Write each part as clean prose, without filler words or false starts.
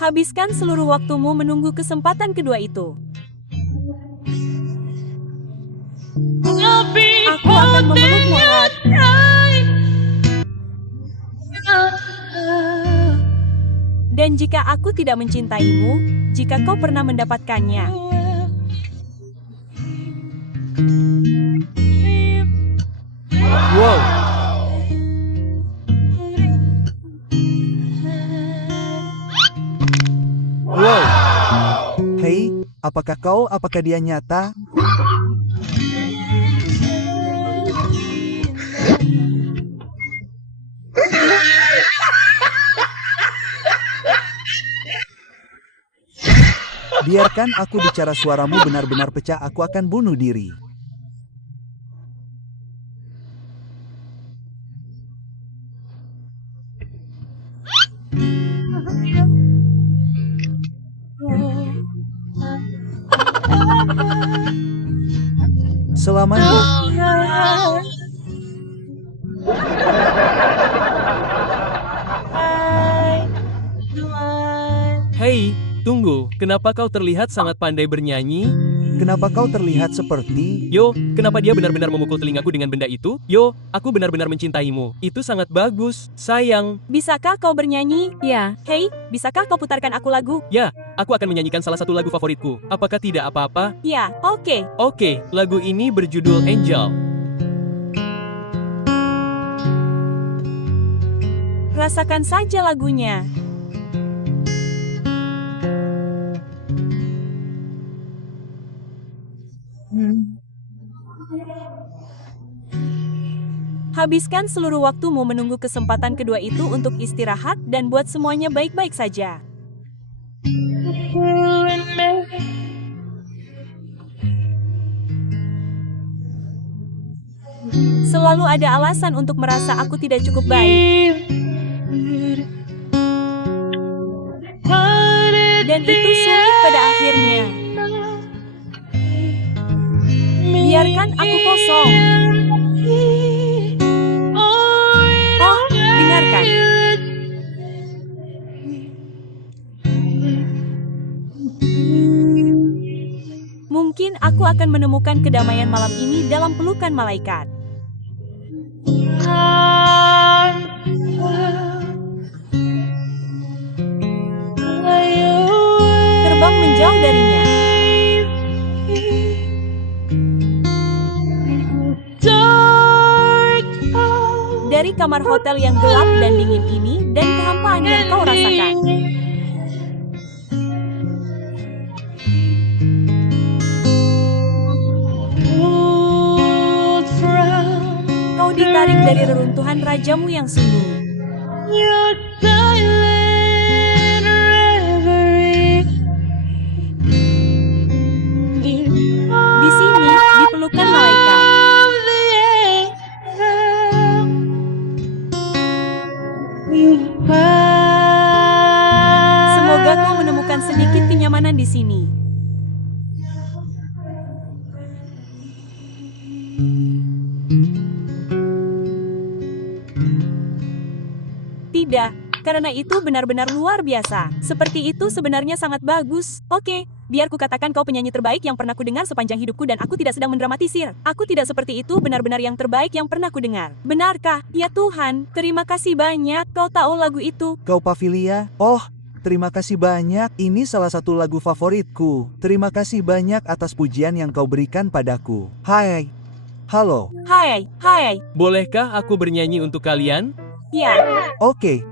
Habiskan seluruh waktumu menunggu kesempatan kedua itu. Aku akan memelukmu erat. Dan jika aku tidak mencintaimu, jika kau pernah mendapatkannya, Wow, wow. Hei, apakah dia nyata? Biarkan aku bicara, suaramu benar-benar pecah, aku akan bunuh diri. Selamanya. Hei, tunggu, kenapa kau terlihat sangat pandai bernyanyi? Kenapa kau terlihat seperti... Yo, kenapa dia benar-benar memukul telingaku dengan benda itu? Yo, aku benar-benar mencintaimu. Itu sangat bagus, sayang. bisakah kau bernyanyi? Ya. Hei, bisakah kau putarkan aku lagu? Ya, aku akan menyanyikan salah satu lagu favoritku. Apakah tidak apa-apa? Ya, oke. Oke, lagu ini berjudul Angel. Rasakan saja lagunya. Habiskan seluruh waktumu menunggu kesempatan kedua itu untuk istirahat dan buat semuanya baik-baik saja. Selalu ada alasan untuk merasa aku tidak cukup baik. Dan itu sulit pada akhirnya. Biarkan aku kosong. Oh, dengarkan. Mungkin aku akan menemukan kedamaian malam ini dalam pelukan malaikat. Terbang menjauh darinya. Dari kamar hotel yang gelap dan dingin ini dan kehampaan yang kau rasakan. Kau ditarik dari reruntuhan rajamu yang sunyi. Di sini, di pelukan malaikat. Semoga kau menemukan sedikit kenyamanan di sini. Tidak, karena itu benar-benar luar biasa. Seperti itu sebenarnya sangat bagus. Oke, biar ku katakan kau penyanyi terbaik yang pernah ku dengar sepanjang hidupku dan aku tidak sedang mendramatisir. Aku tidak seperti itu, benar-benar yang terbaik yang pernah ku dengar. Benarkah? Ya Tuhan, terima kasih banyak. Kau tahu lagu itu. Kau Pavilia? Oh, terima kasih banyak. Ini salah satu lagu favoritku. Terima kasih banyak atas pujian yang kau berikan padaku. Hai. Halo. Hai, hai. Bolehkah aku bernyanyi untuk kalian? Ya, Oke.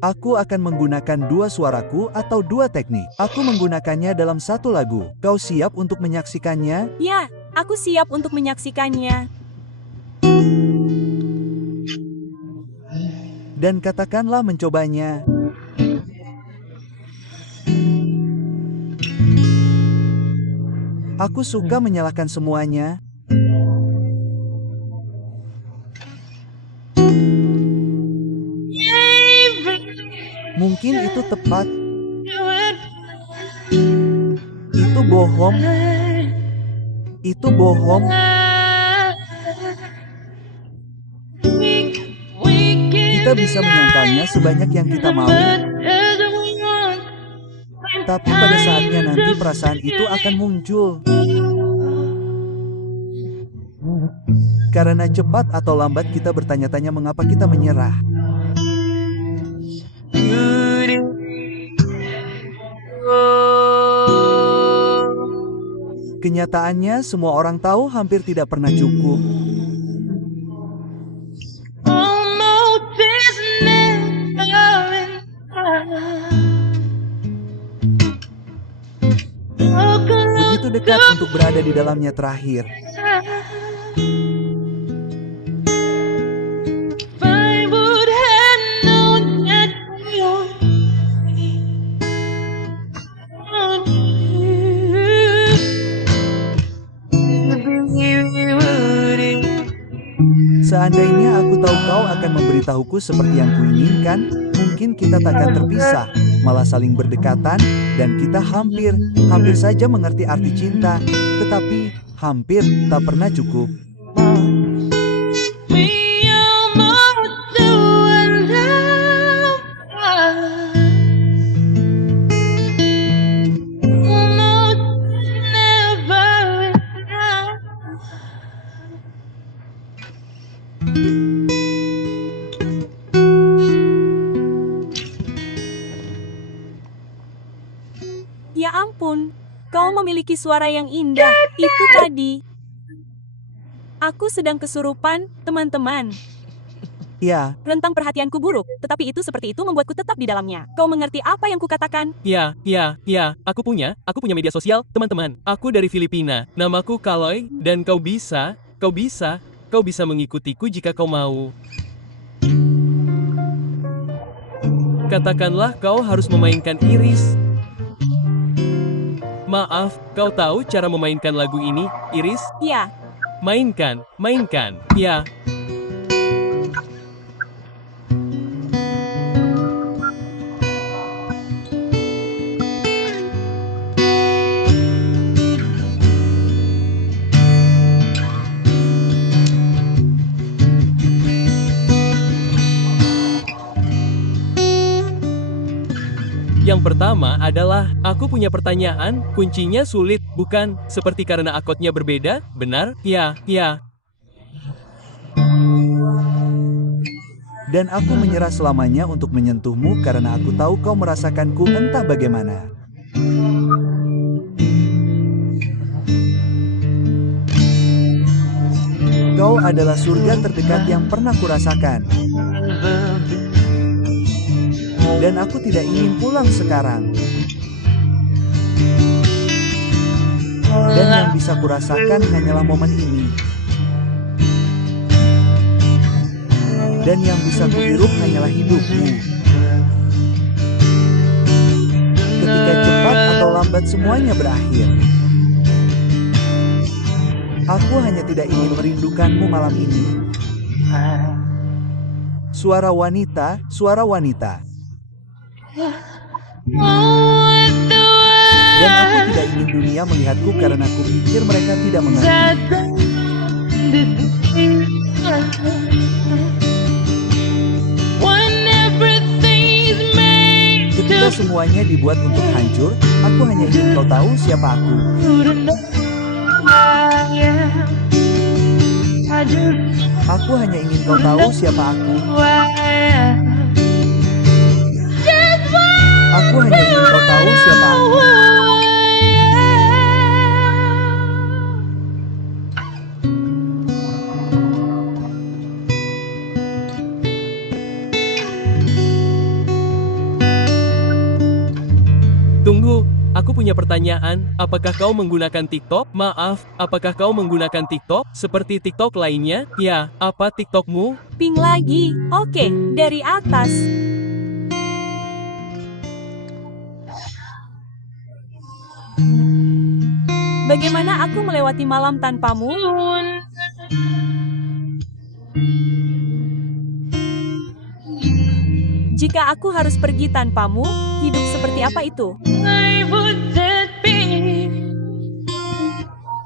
Aku akan menggunakan dua suaraku atau dua teknik. Aku menggunakannya dalam satu lagu. Kau siap untuk menyaksikannya? ya, aku siap untuk menyaksikannya. Dan katakanlah mencobanya. Aku suka menyalakan semuanya. Mungkin itu tepat. Itu bohong. Itu bohong. Kita Kita bisa menyangkalnya sebanyak yang kita mau, tapi pada saatnya nanti perasaan itu akan muncul. Karena cepat atau lambat kita bertanya-tanya mengapa kita menyerah. Kenyataannya semua orang tahu hampir tidak pernah cukup. Begitu dekat untuk berada di dalamnya terakhir. Seandainya aku tahu kau akan memberitahuku seperti yang kuinginkan, mungkin kita takkan terpisah, malah saling berdekatan, dan kita hampir saja mengerti arti cinta, tetapi hampir tak pernah cukup. Ya ampun, kau memiliki suara yang indah. Itu tadi. Aku sedang kesurupan, teman-teman. Ya, Rentang perhatianku buruk, tetapi itu seperti itu membuatku tetap di dalamnya. Kau mengerti apa yang kukatakan? Ya, aku punya media sosial, teman-teman. Aku dari Filipina. Namaku Kaloy, dan kau bisa mengikutiku jika kau mau. Katakanlah kau harus memainkan Iris. Maaf, kau tahu cara memainkan lagu ini, Iris? Ya, Mainkan, ya. Yang pertama adalah, aku punya pertanyaan, kuncinya sulit, bukan? Seperti karena akordnya berbeda, benar? Ya. dan aku menyerah selamanya untuk menyentuhmu karena aku tahu kau merasakanku entah bagaimana. Kau adalah surga terdekat yang pernah kurasakan. Dan aku tidak ingin pulang sekarang. Dan yang bisa kurasakan hanyalah momen ini. Dan yang bisa kuhirup hanyalah hidupmu. Ketika cepat atau lambat semuanya berakhir. Aku hanya tidak ingin merindukanmu malam ini. Suara wanita, suara wanita. Dan aku tidak ingin dunia melihatku karena aku pikir mereka tidak mengerti. Ketika semuanya dibuat untuk hancur, aku hanya ingin kau tahu siapa aku. Aku hanya ingin kau tahu siapa aku. Aku hanya ingin kau tahu siapa aku. Tunggu, aku punya pertanyaan. Apakah kau menggunakan TikTok? Maaf, apakah kau menggunakan TikTok? Seperti TikTok lainnya? Ya, apa TikTokmu? ping lagi. Oke, dari atas. Bagaimana aku melewati malam tanpamu? Jika aku harus pergi tanpamu, hidup seperti apa itu?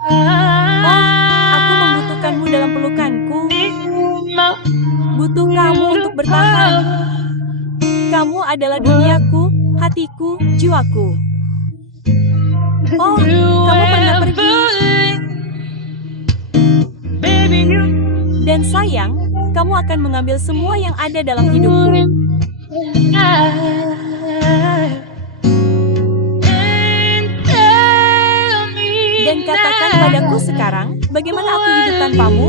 Oh, aku membutuhkanmu dalam pelukanku. butuh kamu untuk bertahan. Kamu adalah duniaku, hatiku, jiwaku. Oh, kamu pernah pergi. Dan sayang, kamu akan mengambil semua yang ada dalam hidupku. Dan katakan padaku sekarang, bagaimana aku hidup tanpamu?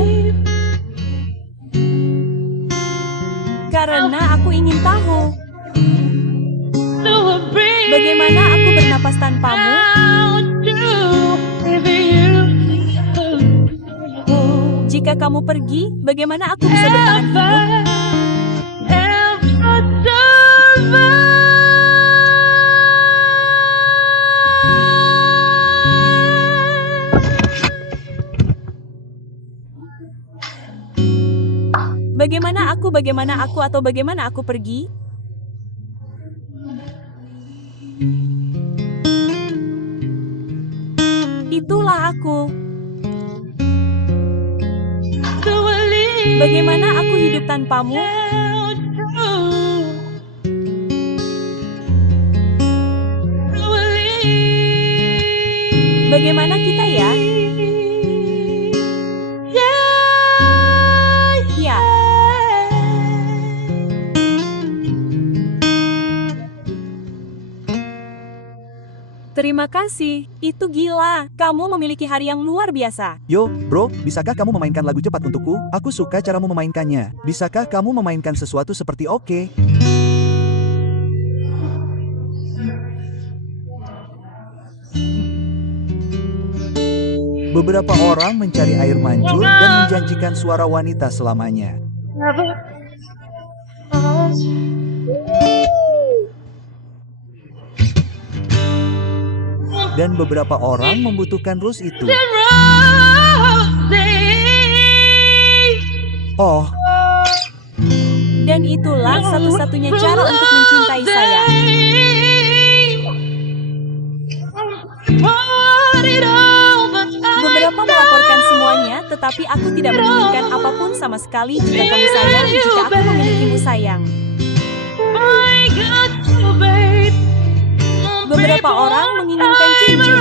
Karena aku ingin tahu. Bagaimana aku bernapas tanpamu? Jika kamu pergi, bagaimana aku bisa bertahan hidup? Bagaimana aku pergi? Itulah aku. Bagaimana aku hidup tanpamu? Bagaimana kita ya? Ya. Terima kasih, itu gila. Kamu memiliki hari yang luar biasa. Yo, bro, bisakah kamu memainkan lagu cepat untukku? Aku suka caramu memainkannya. Bisakah kamu memainkan sesuatu seperti oke? Beberapa orang mencari air mancur dan menjanjikan suara wanita selamanya. Dan beberapa orang membutuhkan rus itu. Oh, Dan itulah satu-satunya cara untuk mencintai saya. Beberapa melaporkan semuanya, tetapi aku tidak menginginkan apapun sama sekali jika kamu sayang, jika aku memilikimu sayang. Beberapa orang menginginkan cincin.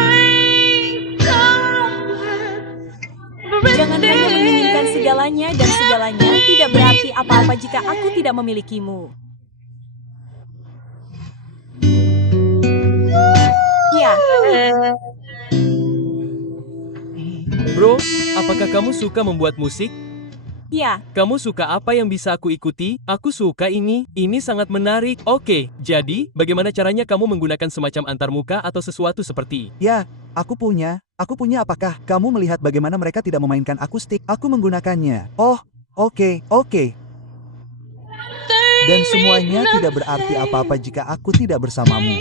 Jangan hanya menginginkan segalanya dan segalanya tidak berarti apa-apa jika aku tidak memilikimu. Ya. Bro, apakah kamu suka membuat musik? Ya, Kamu suka apa yang bisa aku ikuti? Aku suka ini sangat menarik. Oke, jadi bagaimana caranya kamu menggunakan semacam antarmuka atau sesuatu seperti? ya, aku punya. Apakah kamu melihat bagaimana mereka tidak memainkan akustik? Aku menggunakannya. Oh, oke. Dan semuanya tidak berarti apa-apa jika aku tidak bersamamu.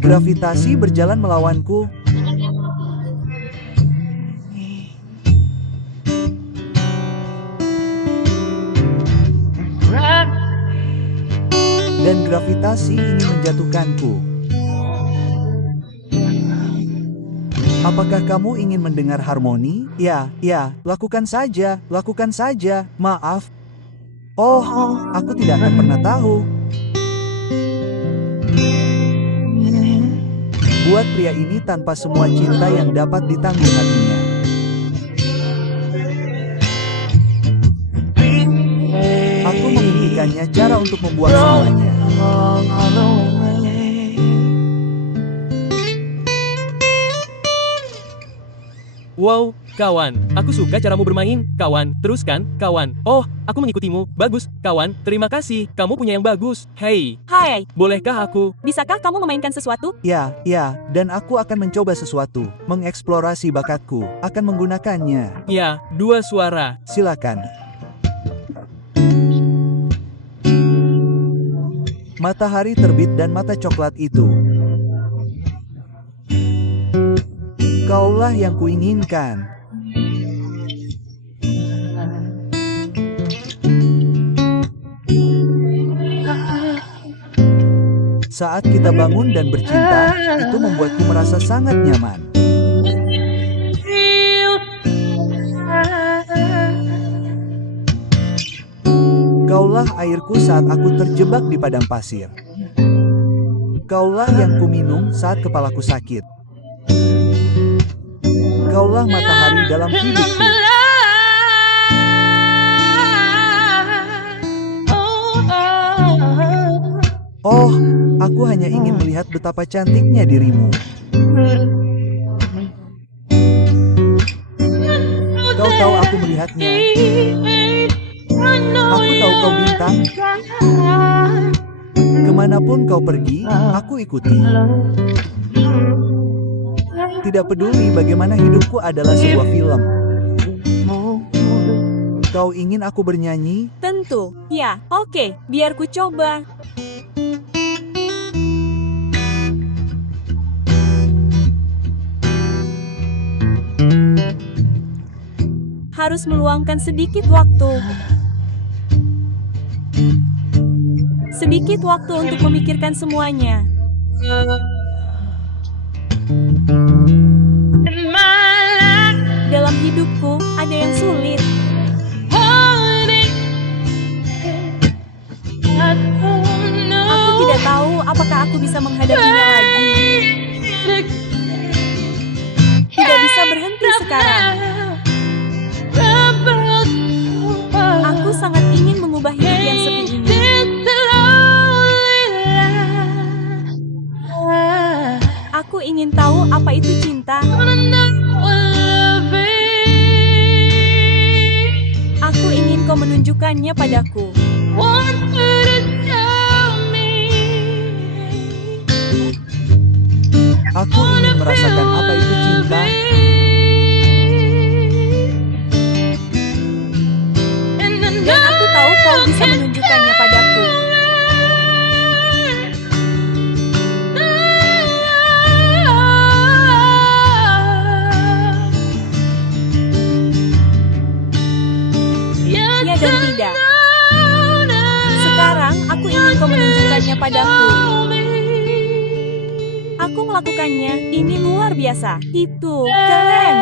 Gravitasi berjalan melawanku. Dan gravitasi ini menjatuhkanku. Apakah kamu ingin mendengar harmoni? Ya, lakukan saja. Maaf. Oh, aku tidak akan pernah tahu. Buat pria ini tanpa semua cinta yang dapat ditanggung hatinya. Aku mengimpikannya cara untuk membuang semuanya. Wow, kawan, aku suka caramu bermain, kawan. Teruskan, kawan. Oh, aku mengikutimu. Bagus, kawan. Terima kasih. Kamu punya yang bagus. Hei, hai, bolehkah aku? bisakah kamu memainkan sesuatu? Ya, dan aku akan mencoba sesuatu. Mengeksplorasi bakatku. Akan menggunakannya. Ya, dua suara. Silakan. Matahari terbit dan mata coklat itu. Kaulah yang kuinginkan. Saat kita bangun dan bercinta, itu membuatku merasa sangat nyaman. Kaulah airku saat aku terjebak di padang pasir. Kaulah yang kuminum saat kepalaku sakit. Kaulah matahari dalam hidupku. Oh, aku hanya ingin melihat betapa cantiknya dirimu. Kau tahu aku melihatnya. Aku tahu kau bintang. Kemanapun kau pergi, aku ikuti. Tidak peduli bagaimana hidupku adalah sebuah film. Kau ingin aku bernyanyi? Tentu. Ya, oke. Biar ku coba. Harus meluangkan sedikit waktu. Sedikit waktu untuk memikirkan semuanya. Dalam hidupku, ada yang sulit. Aku tidak tahu apakah aku bisa menghadapinya lagi. Tidak bisa berhenti sekarang. Aku sangat ingin mengubah hidup yang sepi ini. Aku ingin tahu apa itu cinta. Aku ingin kau menunjukkannya padaku. Aku ingin merasakan apa itu cinta. Dan aku tahu kau bisa menunjukkannya padaku. Ya dan tidak. Sekarang aku ingin kau menunjukkannya padaku. Aku melakukannya. Ini luar biasa. Itu keren.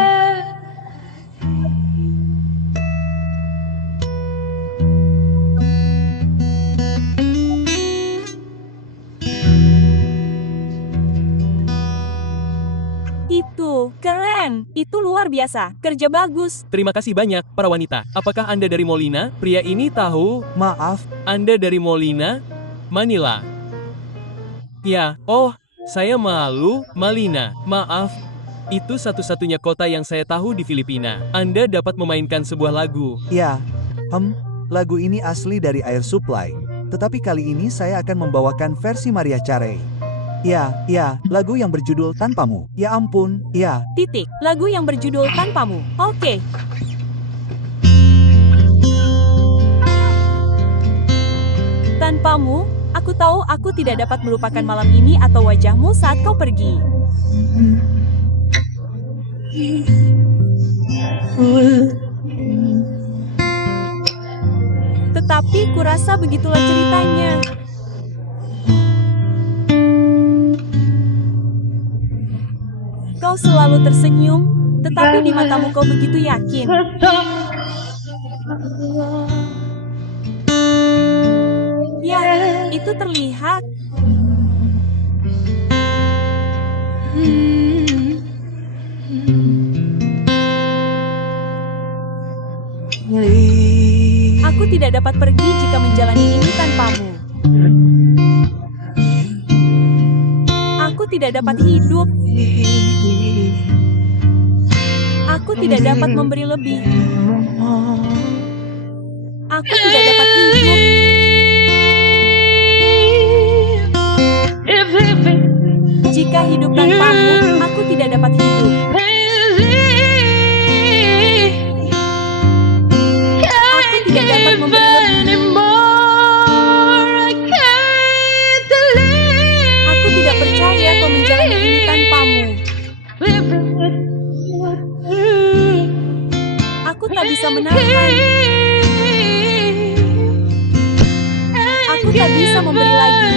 Itu keren. Itu luar biasa. Kerja bagus. Terima kasih banyak, para wanita. Apakah Anda dari Molina? Pria ini tahu Maaf, Anda dari Molina, Manila. Ya, oh, saya malu, Malina. Maaf, itu satu-satunya kota yang saya tahu di Filipina. Anda dapat memainkan sebuah lagu. ya. Lagu ini asli dari Air Supply. Tetapi kali ini saya akan membawakan versi Maria Carey. Ya, lagu yang berjudul Tanpamu. Ya ampun, ya. Titik. Lagu yang berjudul Tanpamu. Oke. Tanpamu, aku tahu aku tidak dapat melupakan malam ini atau wajahmu saat kau pergi. Tetapi kurasa begitulah ceritanya. Kau selalu tersenyum, tetapi di matamu kau begitu yakin. Ya, itu terlihat. Aku tidak dapat pergi jika menjalani ini tanpamu. Aku tidak dapat hidup. Aku tidak dapat memberi lebih. Aku tidak dapat hidup. Jika hidup tanpamu, aku tidak dapat hidup. Aku tidak dapat memberi lebih. Aku tidak percaya kau menjalani ini tanpamu. Aku tak bisa menahan. Aku tak bisa memberi lagi.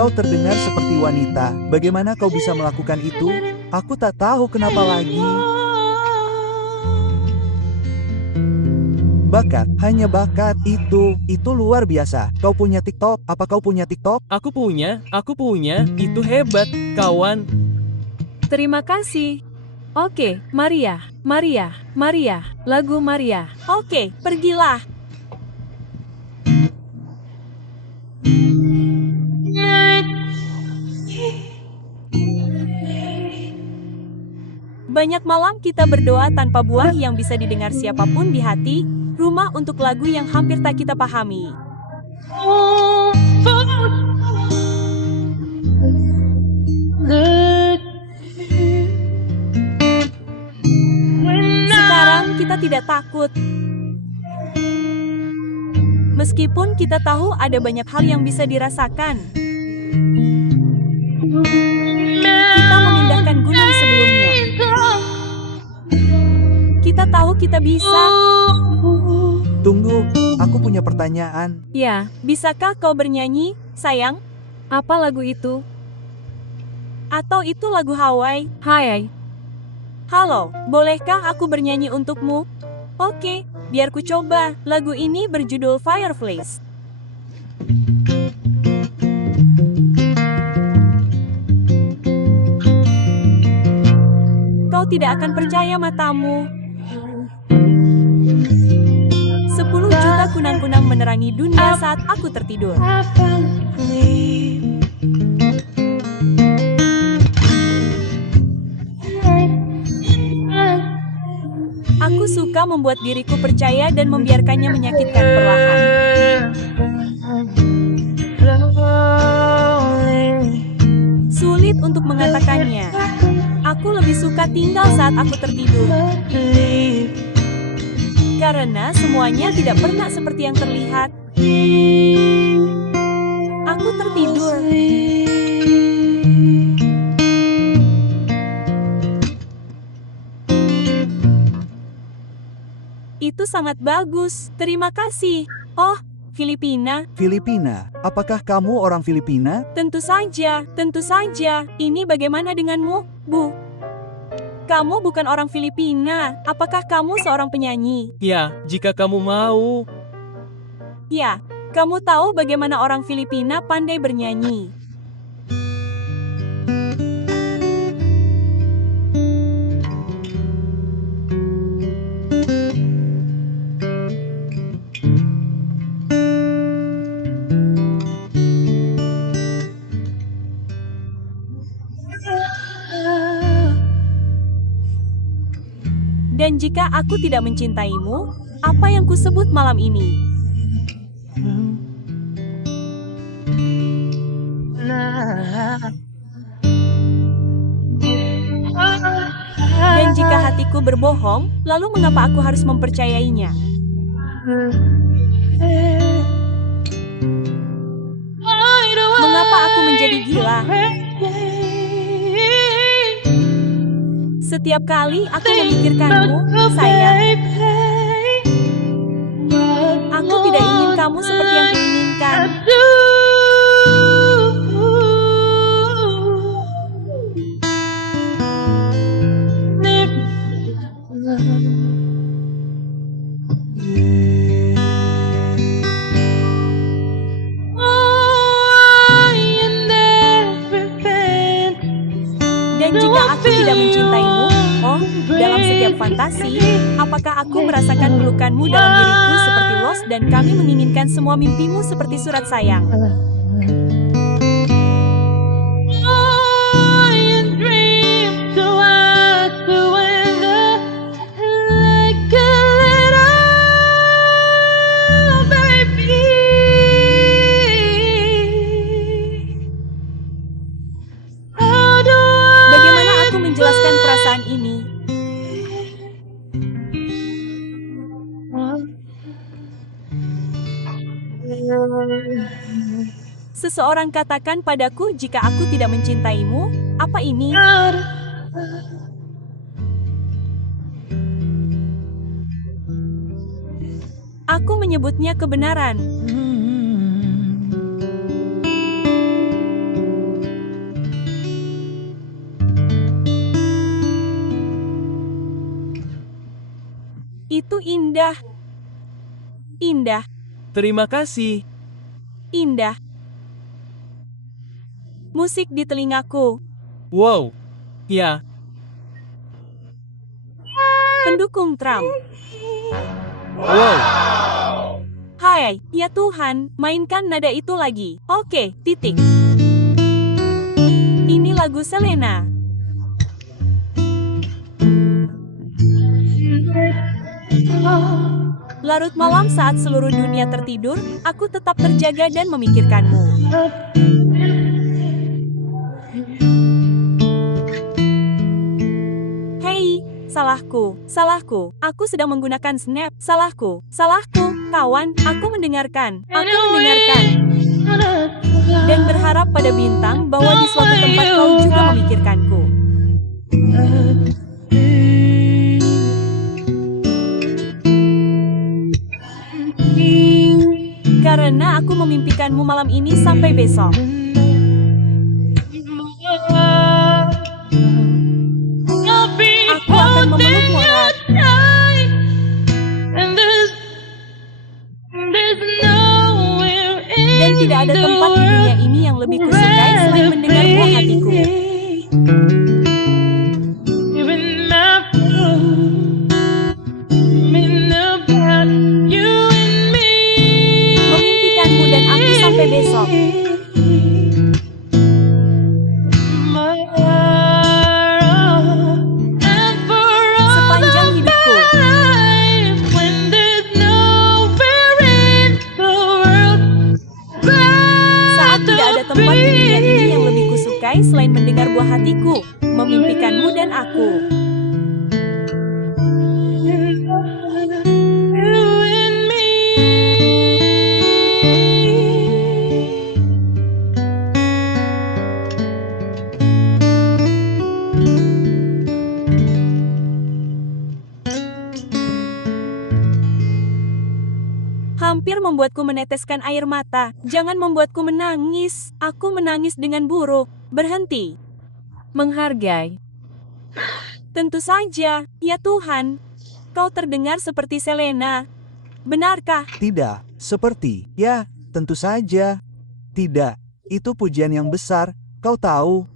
Kau terdengar seperti wanita. Bagaimana kau bisa melakukan itu? Aku tak tahu kenapa lagi. Bakat, hanya bakat. Itu luar biasa. Kau punya TikTok? Apa kau punya TikTok? Aku punya, itu hebat, kawan. Terima kasih. Oke, Maria, lagu Maria. Oke, pergilah. Banyak malam kita berdoa tanpa buah yang bisa didengar siapapun di hati, rumah untuk lagu yang hampir tak kita pahami. Sekarang kita tidak takut. Meskipun kita tahu ada banyak hal yang bisa dirasakan. Kita memindahkan gunung sebelumnya. Kita tahu kita bisa. Tunggu, aku punya pertanyaan. Ya, bisakah kau bernyanyi, sayang? Apa lagu itu? Atau itu lagu Hawaii? Hai. Halo, bolehkah aku bernyanyi untukmu? Oke, biar ku coba. Lagu ini berjudul Fireflies. Kau tidak akan percaya matamu. 10 juta kunang-kunang menerangi dunia saat aku tertidur. Aku suka membuat diriku percaya dan membiarkannya menyakitkan perlahan. Sulit untuk mengatakannya. Aku lebih suka tinggal saat aku tertidur. Karena semuanya tidak pernah seperti yang terlihat. Aku tertidur. Itu sangat bagus. Terima kasih. Oh, Filipina. Filipina, apakah kamu orang Filipina? Tentu saja, tentu saja. Ini bagaimana denganmu, Bu? Kamu bukan orang Filipina. Apakah kamu seorang penyanyi? Ya, jika kamu mau. Ya, kamu tahu bagaimana orang Filipina pandai bernyanyi. Dan jika aku tidak mencintaimu, apa yang kusebut malam ini? Dan jika hatiku berbohong, lalu mengapa aku harus mempercayainya? Mengapa aku menjadi gila? Setiap kali aku memikirkanmu, sayang, aku tidak ingin kamu seperti yang kuinginkan. Dan jika aku tidak mencintaimu, oh, dalam setiap fantasi, apakah aku merasakan pelukanmu dalam diriku seperti Lost dan kami menginginkan semua mimpimu seperti surat sayang? Bagaimana aku menjelaskan perasaan ini? Seseorang katakan padaku jika aku tidak mencintaimu, apa ini? Aku menyebutnya kebenaran. Itu indah. Indah. Terima kasih. Indah. Musik di telingaku. Wow. Ya, Pendukung Trump. wow. Hai, ya Tuhan, mainkan nada itu lagi. Oke, titik. Ini lagu Selena. Larut malam saat seluruh dunia tertidur, aku tetap terjaga dan memikirkanmu. Hei, salahku, aku sedang menggunakan snap, salahku, kawan, aku mendengarkan. Dan berharap pada bintang bahwa di suatu tempat kau juga memikirkanku. Karena aku memimpikanmu malam ini sampai besok. Aku akan memelukmu erat. Dan tidak ada tempat di dunia ini yang lebih kusukai selain mendengar buah hatiku. Memimpikanmu dan aku sampai besok. Sepanjang hidupku. Saat tidak ada tempat di dunia ini yang lebih kusukai selain mendengar buah hatiku, memimpikanmu dan aku. Hampir membuatku meneteskan air mata. Jangan membuatku menangis. Aku menangis dengan buruk. Berhenti. Menghargai. Tentu saja, ya Tuhan. Kau terdengar seperti Selena. Benarkah? Tidak, seperti, ya, tentu saja. Tidak, itu pujian yang besar, kau tahu,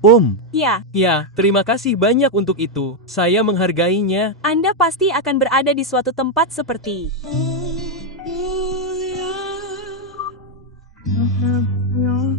Ya, Ya, terima kasih banyak untuk itu. Saya menghargainya. Anda pasti akan berada di suatu tempat seperti Your